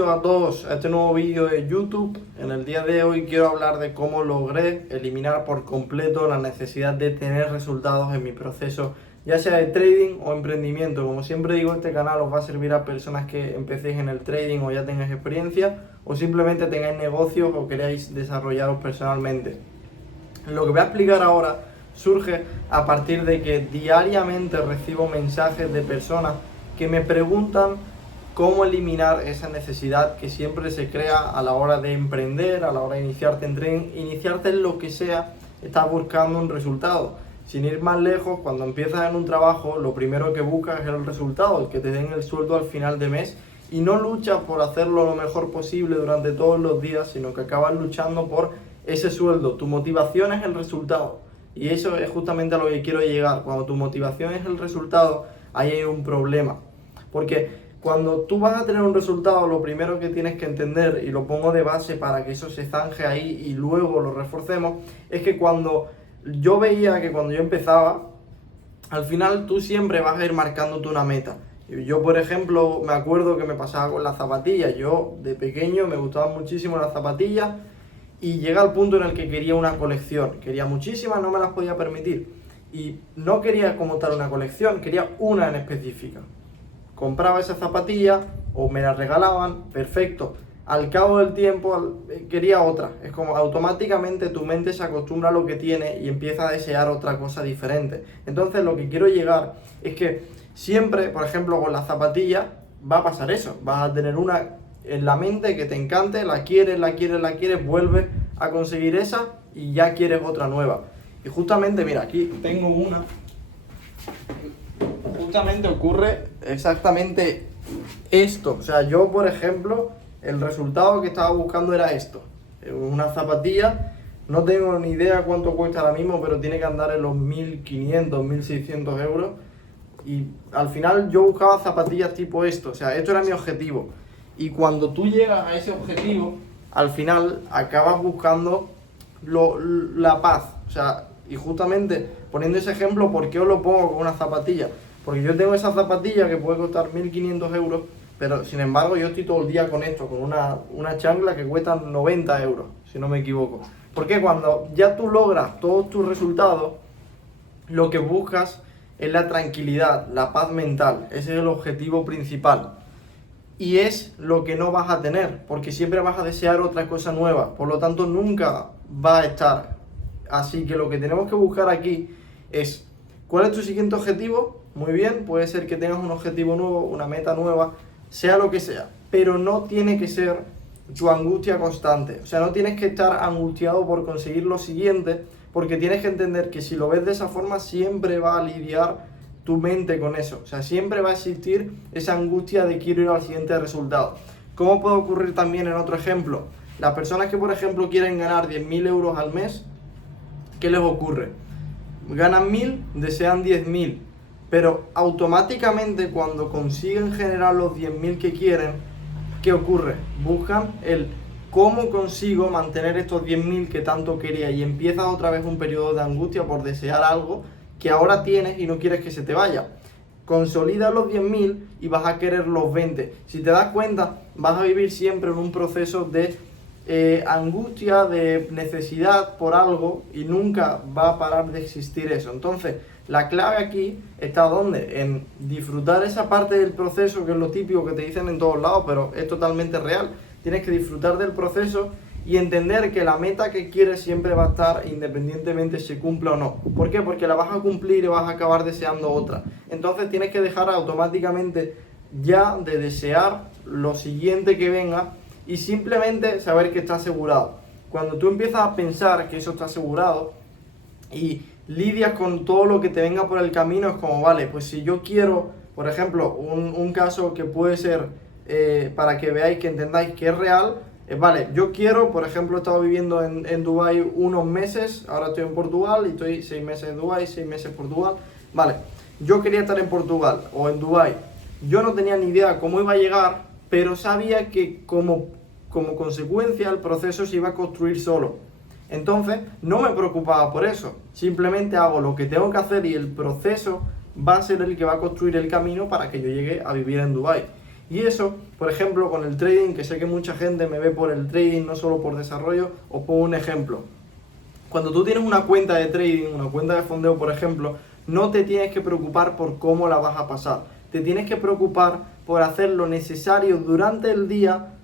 Hola a todos a este nuevo vídeo de YouTube. En el día de hoy quiero hablar de cómo logré eliminar por completo la necesidad de tener resultados en mi proceso, ya sea de trading o emprendimiento. Como siempre digo, este canal os va a servir a personas que empecéis en el trading o ya tengáis experiencia, o simplemente tengáis negocios o queráis desarrollaros personalmente. Lo que voy a explicar ahora surge a partir de que diariamente recibo mensajes de personas que me preguntan cómo eliminar esa necesidad que siempre se crea a la hora de emprender, a la hora de iniciarte en trading, iniciarte en lo que sea. Estás buscando un resultado. Sin ir más lejos, cuando empiezas en un trabajo, lo primero que buscas es el resultado, el que te den el sueldo al final de mes, y no luchas por hacerlo lo mejor posible durante todos los días, sino que acabas luchando por ese sueldo. Tu motivación es el resultado, y eso es justamente a lo que quiero llegar. Cuando tu motivación es el resultado, ahí hay un problema, porque cuando tú vas a tener un resultado, lo primero que tienes que entender, y lo pongo de base para que eso se zanje ahí y luego lo reforcemos, es que cuando yo veía que cuando yo empezaba, al final tú siempre vas a ir marcándote una meta. Yo, por ejemplo, me acuerdo que me pasaba con las zapatillas. Yo, de pequeño, me gustaban muchísimo las zapatillas y llegué al punto en el que quería una colección. Quería muchísimas, no me las podía permitir. Y no quería como tal una colección, quería una en específica. Compraba esa zapatilla o me la regalaban, perfecto. Al cabo del tiempo quería otra. Es como automáticamente tu mente se acostumbra a lo que tiene y empieza a desear otra cosa diferente. Entonces lo que quiero llegar es que siempre, por ejemplo, con la zapatilla va a pasar eso. Vas a tener una en la mente que te encante, la quieres, vuelves a conseguir esa y ya quieres otra nueva. Y justamente, mira, aquí tengo una. Justamente ocurre exactamente esto. O sea, yo, por ejemplo, el resultado que estaba buscando era esto. Una zapatilla, no tengo ni idea cuánto cuesta ahora mismo, pero tiene que andar en los 1.500, 1.600 euros. Y al final yo buscaba zapatillas tipo esto. O sea, esto era mi objetivo. Y cuando tú llegas a ese objetivo, al final acabas buscando la paz. O sea, y justamente poniendo ese ejemplo, ¿por qué os lo pongo con una zapatilla? Porque yo tengo esa zapatilla que puede costar 1.500 euros, pero sin embargo yo estoy todo el día con esto, con una chancla que cuesta 90 euros, si no me equivoco. Porque cuando ya tú logras todos tus resultados, lo que buscas es la tranquilidad, la paz mental. Ese es el objetivo principal. Y es lo que no vas a tener, porque siempre vas a desear otra cosa nueva. Por lo tanto, nunca va a estar. Así que lo que tenemos que buscar aquí es, ¿cuál es tu siguiente objetivo? Muy bien, puede ser que tengas un objetivo nuevo, una meta nueva, sea lo que sea, pero no tiene que ser tu angustia constante. O sea, no tienes que estar angustiado por conseguir lo siguiente, porque tienes que entender que si lo ves de esa forma, siempre va a lidiar tu mente con eso. O sea, siempre va a existir esa angustia de quiero ir al siguiente resultado. ¿Cómo puede ocurrir también en otro ejemplo? Las personas que, por ejemplo, quieren ganar 10.000 euros al mes, ¿qué les ocurre? Ganan 1.000, desean 10.000. Pero automáticamente cuando consiguen generar los 10.000 que quieren, ¿qué ocurre? Buscan el cómo consigo mantener estos 10.000 que tanto quería y empiezas otra vez un periodo de angustia por desear algo que ahora tienes y no quieres que se te vaya. Consolida los 10.000 y vas a querer los 20. Si te das cuenta, vas a vivir siempre en un proceso de angustia, de necesidad por algo y nunca va a parar de existir eso. Entonces, la clave aquí está ¿dónde? En disfrutar esa parte del proceso, que es lo típico que te dicen en todos lados, pero es totalmente real. Tienes que disfrutar del proceso y entender que la meta que quieres siempre va a estar independientemente si cumpla o no. ¿Por qué? Porque la vas a cumplir y vas a acabar deseando otra. Entonces tienes que dejar automáticamente ya de desear lo siguiente que venga y simplemente saber que está asegurado. Cuando tú empiezas a pensar que eso está asegurado y lidias con todo lo que te venga por el camino, es como, vale, pues si yo quiero, por ejemplo, un caso que puede ser, para que veáis, que entendáis que es real, vale, yo quiero, por ejemplo, he estado viviendo en Dubái unos meses, ahora estoy en Portugal y estoy 6 meses en Dubái, 6 meses en Portugal, vale, yo quería estar en Portugal o en Dubái, yo no tenía ni idea cómo iba a llegar, pero sabía que como consecuencia el proceso se iba a construir solo. Entonces no me preocupaba por eso, simplemente hago lo que tengo que hacer y el proceso va a ser el que va a construir el camino para que yo llegue a vivir en Dubái. Y eso Por ejemplo, con el trading, que sé que mucha gente me ve por el trading, no solo por desarrollo, os pongo un ejemplo. Cuando tú tienes una cuenta de trading, una cuenta de fondeo, por ejemplo, no te tienes que preocupar por cómo la vas a pasar. Te tienes que preocupar por hacer lo necesario durante el día,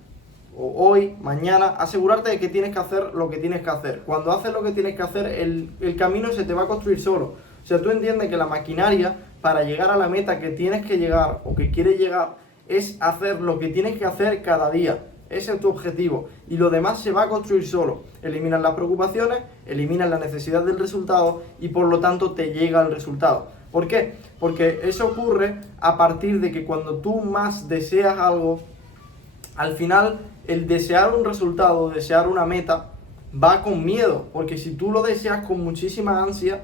o hoy, mañana, asegurarte de que tienes que hacer lo que tienes que hacer. Cuando haces lo que tienes que hacer, el camino se te va a construir solo. O sea, tú entiendes que la maquinaria, para llegar a la meta que tienes que llegar o que quieres llegar, es hacer lo que tienes que hacer cada día. Ese es tu objetivo. Y lo demás se va a construir solo. Eliminas las preocupaciones, eliminas la necesidad del resultado y por lo tanto te llega el resultado. ¿Por qué? Porque eso ocurre a partir de que cuando tú más deseas algo, al final el desear un resultado, desear una meta, va con miedo. Porque si tú lo deseas con muchísima ansia,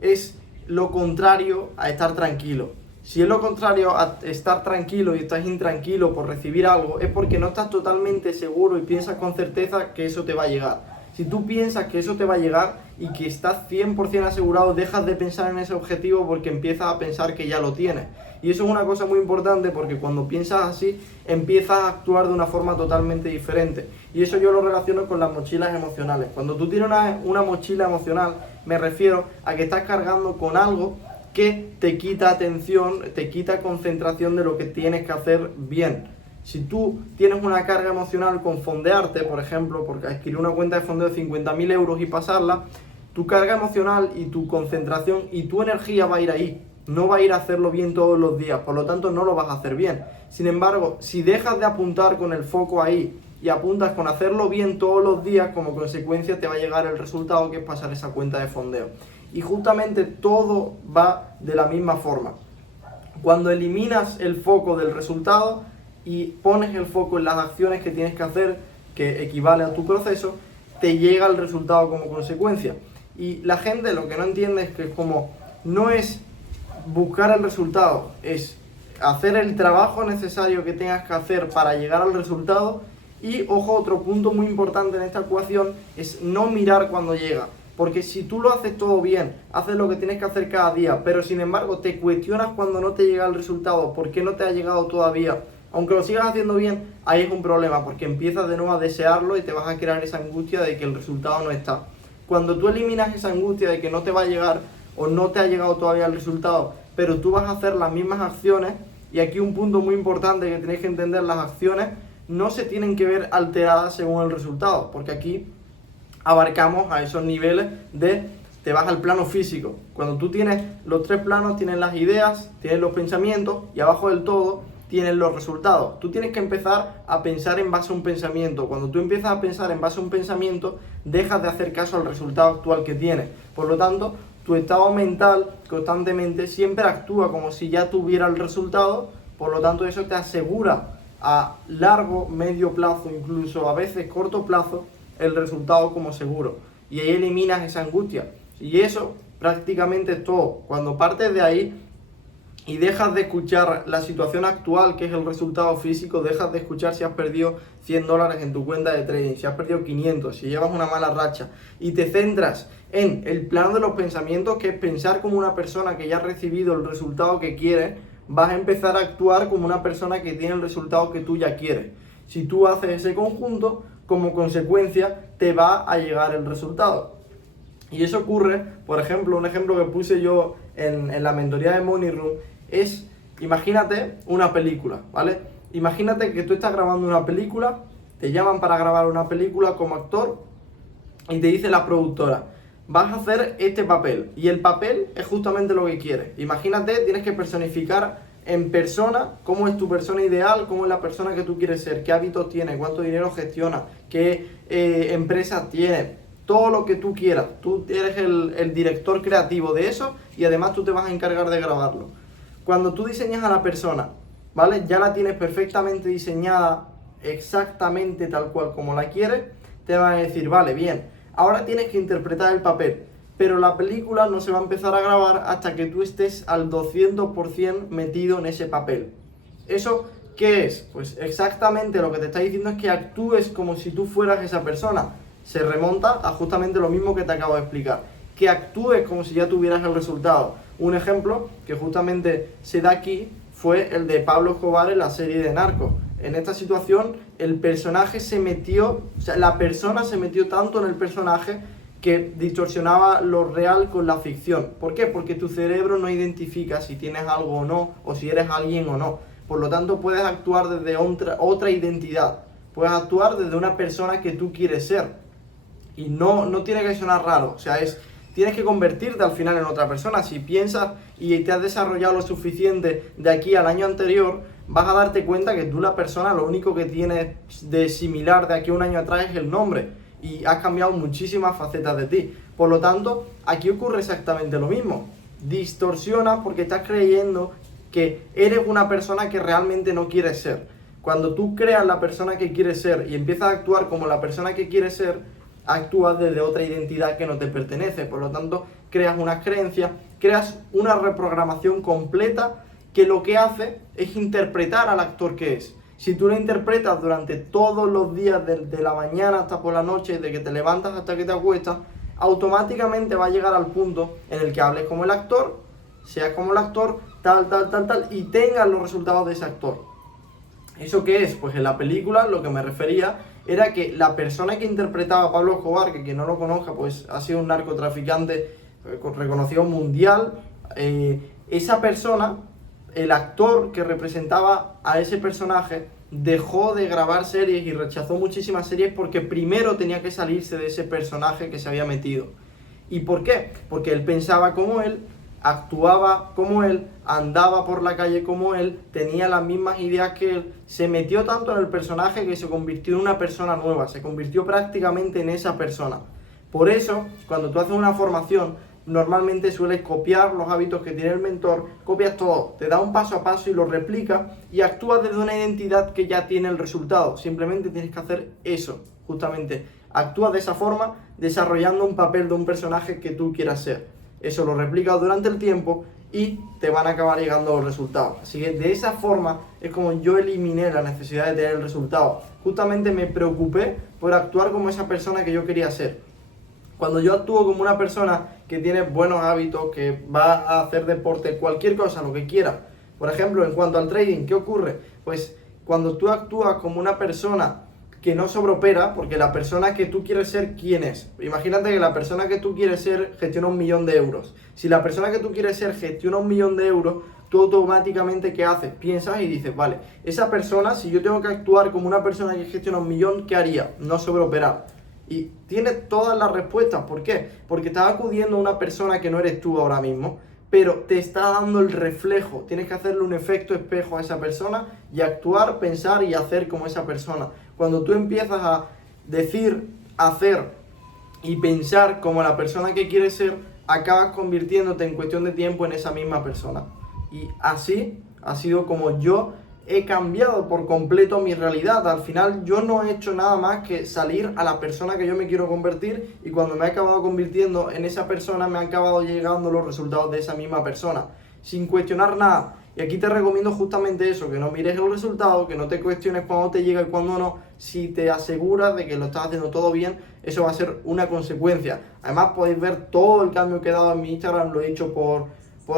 es lo contrario a estar tranquilo. Si es lo contrario a estar tranquilo y estás intranquilo por recibir algo, es porque no estás totalmente seguro y piensas con certeza que eso te va a llegar. Si tú piensas que eso te va a llegar y que estás 100% asegurado, dejas de pensar en ese objetivo porque empiezas a pensar que ya lo tienes. Y eso es una cosa muy importante porque cuando piensas así, empiezas a actuar de una forma totalmente diferente. Y eso yo lo relaciono con las mochilas emocionales. Cuando tú tienes una mochila emocional, me refiero a que estás cargando con algo que te quita atención, te quita concentración de lo que tienes que hacer bien. Si tú tienes una carga emocional con fondearte, por ejemplo, porque adquirir una cuenta de fondeo de 50.000 euros y pasarla, tu carga emocional y tu concentración y tu energía va a ir ahí. No va a ir a hacerlo bien todos los días, por lo tanto no lo vas a hacer bien. Sin embargo, si dejas de apuntar con el foco ahí y apuntas con hacerlo bien todos los días, como consecuencia te va a llegar el resultado que es pasar esa cuenta de fondeo. Y justamente todo va de la misma forma. Cuando eliminas el foco del resultado y pones el foco en las acciones que tienes que hacer, que equivale a tu proceso, te llega el resultado como consecuencia. Y la gente lo que no entiende es que no es buscar el resultado, es hacer el trabajo necesario que tengas que hacer para llegar al resultado. Y ojo, otro punto muy importante en esta ecuación es no mirar cuando llega. Porque si tú lo haces todo bien, haces lo que tienes que hacer cada día, pero sin embargo te cuestionas cuando no te llega el resultado, ¿por qué no te ha llegado todavía? Aunque lo sigas haciendo bien, ahí es un problema, porque empiezas de nuevo a desearlo y te vas a crear esa angustia de que el resultado no está. Cuando tú eliminas esa angustia de que no te va a llegar o no te ha llegado todavía el resultado, pero tú vas a hacer las mismas acciones, y aquí un punto muy importante que tenéis que entender, las acciones no se tienen que ver alteradas según el resultado, porque aquí abarcamos a esos niveles te vas al plano físico. Cuando tú tienes los tres planos, tienes las ideas, tienes los pensamientos y abajo del todo tienes los resultados. Tú tienes que empezar a pensar en base a un pensamiento. Cuando tú empiezas a pensar en base a un pensamiento, dejas de hacer caso al resultado actual que tienes. Por lo tanto, tu estado mental constantemente siempre actúa como si ya tuviera el resultado. Por lo tanto, eso te asegura a largo, medio plazo, incluso a veces corto plazo, el resultado como seguro. Y ahí eliminas esa angustia. Y eso prácticamente es todo. Cuando partes de ahí y dejas de escuchar la situación actual, que es el resultado físico, dejas de escuchar si has perdido 100 dólares en tu cuenta de trading, si has perdido 500, si llevas una mala racha, y te centras en el plano de los pensamientos, que es pensar como una persona que ya ha recibido el resultado que quiere, vas a empezar a actuar como una persona que tiene el resultado que tú ya quieres. Si tú haces ese conjunto, como consecuencia te va a llegar el resultado. Y eso ocurre, por ejemplo, un ejemplo que puse yo en la mentoría de Money Room es, imagínate una película, ¿vale? Imagínate que tú estás grabando una película, te llaman para grabar una película como actor y te dice la productora, vas a hacer este papel, y el papel es justamente lo que quieres. Imagínate, tienes que personificar en persona cómo es tu persona ideal, cómo es la persona que tú quieres ser, qué hábitos tienes, cuánto dinero gestiona, qué empresas tienes, todo lo que tú quieras. Tú eres el director creativo de eso y además tú te vas a encargar de grabarlo. Cuando tú diseñas a la persona, ¿vale? Ya la tienes perfectamente diseñada, exactamente tal cual como la quieres, te van a decir, vale, bien, ahora tienes que interpretar el papel. Pero la película no se va a empezar a grabar hasta que tú estés al 200% metido en ese papel. ¿Eso qué es? Pues exactamente lo que te está diciendo es que actúes como si tú fueras esa persona. Se remonta a justamente lo mismo que te acabo de explicar. Que actúes como si ya tuvieras el resultado. Un ejemplo que justamente se da aquí fue el de Pablo Escobar en la serie de Narcos. en esta situación el personaje se metió, o sea, la persona se metió tanto en el personaje que distorsionaba lo real con la ficción. ¿Por qué? Porque tu cerebro no identifica si tienes algo o no, o si eres alguien o no. Por lo tanto, puedes actuar desde otra identidad. Puedes actuar desde una persona que tú quieres ser. Y no tiene que sonar raro. O sea, tienes que convertirte al final en otra persona. Si piensas y te has desarrollado lo suficiente de aquí al año anterior, vas a darte cuenta que tú, la persona, lo único que tienes de similar de aquí a un año atrás es el nombre. Y has cambiado muchísimas facetas de ti. Por lo tanto, aquí ocurre exactamente lo mismo. Distorsionas porque estás creyendo que eres una persona que realmente no quieres ser. Cuando tú creas la persona que quieres ser y empiezas a actuar como la persona que quieres ser, actúas desde otra identidad que no te pertenece. Por lo tanto, creas unas creencias, creas una reprogramación completa que lo que hace es interpretar al actor que es. Si tú lo interpretas durante todos los días, desde la mañana hasta por la noche, de que te levantas hasta que te acuestas, automáticamente va a llegar al punto en el que hables como el actor, seas como el actor, tal, y tengas los resultados de ese actor. ¿Eso qué es? Pues en la película lo que me refería era que la persona que interpretaba a Pablo Escobar, que quien no lo conozca, pues ha sido un narcotraficante reconocido mundial, esa persona, el actor que representaba a ese personaje, dejó de grabar series y rechazó muchísimas series porque primero tenía que salirse de ese personaje que se había metido. ¿Y por qué? Porque él pensaba como él, actuaba como él, andaba por la calle como él, tenía las mismas ideas que él, se metió tanto en el personaje que se convirtió en una persona nueva, se convirtió prácticamente en esa persona. Por eso, cuando tú haces una formación, normalmente sueles copiar los hábitos que tiene el mentor, copias todo, te da un paso a paso y lo replicas y actúas desde una identidad que ya tiene el resultado. Simplemente tienes que hacer eso, justamente. Actúas de esa forma, desarrollando un papel de un personaje que tú quieras ser. Eso lo replicas durante el tiempo y te van a acabar llegando los resultados. Así que de esa forma es como yo eliminé la necesidad de tener el resultado. Justamente me preocupé por actuar como esa persona que yo quería ser. Cuando yo actúo como una persona que tiene buenos hábitos, que va a hacer deporte, cualquier cosa, lo que quiera. Por ejemplo, en cuanto al trading, ¿qué ocurre? Pues cuando tú actúas como una persona que no sobreopera, porque la persona que tú quieres ser, ¿quién es? Imagínate que la persona que tú quieres ser gestiona 1 millón de euros. Si la persona que tú quieres ser gestiona 1 millón de euros, tú automáticamente, ¿qué haces? Piensas y dices, vale, esa persona, si yo tengo que actuar como una persona que gestiona 1 millón, ¿qué haría? No sobreoperar. Y tienes todas las respuestas. ¿Por qué? Porque estás acudiendo a una persona que no eres tú ahora mismo, pero te está dando el reflejo. Tienes que hacerle un efecto espejo a esa persona y actuar, pensar y hacer como esa persona. Cuando tú empiezas a decir, hacer y pensar como la persona que quieres ser, acabas convirtiéndote en cuestión de tiempo en esa misma persona. Y así ha sido como yo he cambiado por completo mi realidad. Al final yo no he hecho nada más que salir a la persona que yo me quiero convertir, y cuando me he acabado convirtiendo en esa persona me han acabado llegando los resultados de esa misma persona, sin cuestionar nada. Y aquí te recomiendo justamente eso, que no mires el resultado, que no te cuestiones cuándo te llega y cuándo no. Si te aseguras de que lo estás haciendo todo bien, eso va a ser una consecuencia. Además podéis ver todo el cambio que he dado en mi Instagram, lo he hecho por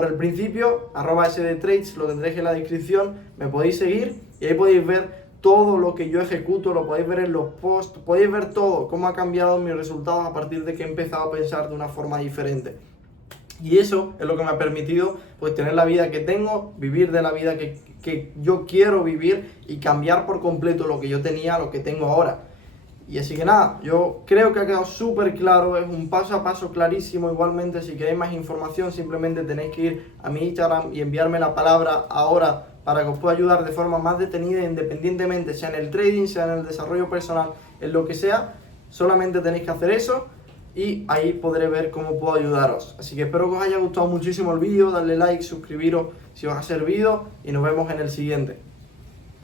el principio, @sdtrades, lo tendréis en la descripción, me podéis seguir y ahí podéis ver todo lo que yo ejecuto, lo podéis ver en los posts, podéis ver todo, cómo ha cambiado mis resultados a partir de que he empezado a pensar de una forma diferente. Y eso es lo que me ha permitido pues tener la vida que tengo, vivir de la vida que yo quiero vivir y cambiar por completo lo que yo tenía a lo que tengo ahora. Y así que nada, yo creo que ha quedado súper claro, es un paso a paso clarísimo. Igualmente, si queréis más información, simplemente tenéis que ir a mi Instagram y enviarme la palabra ahora para que os pueda ayudar de forma más detenida, independientemente, sea en el trading, sea en el desarrollo personal, en lo que sea. Solamente tenéis que hacer eso y ahí podré ver cómo puedo ayudaros. Así que espero que os haya gustado muchísimo el vídeo, darle like, suscribiros si os ha servido y nos vemos en el siguiente.